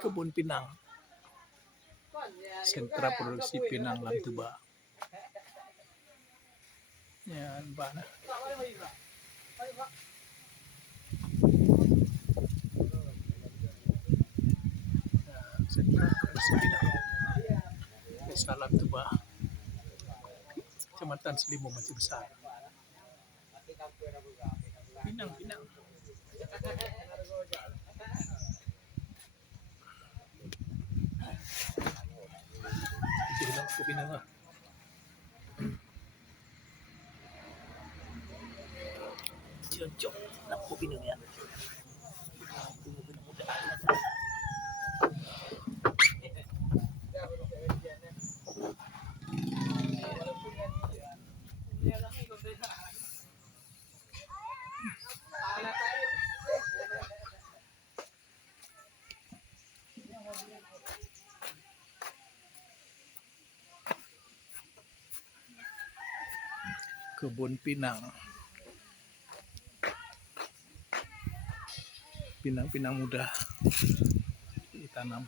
Kebun Pinang, sentra produksi pinang Lamtuba. Yan ba na? Sentra produksi pinang Desa Lamtuba, Kecamatan Selimo, Aceh Besar. Pinang. Ito lang po pinang ah. Cocok, naku pinang ya. Kebun pinang, pinang muda ditanam.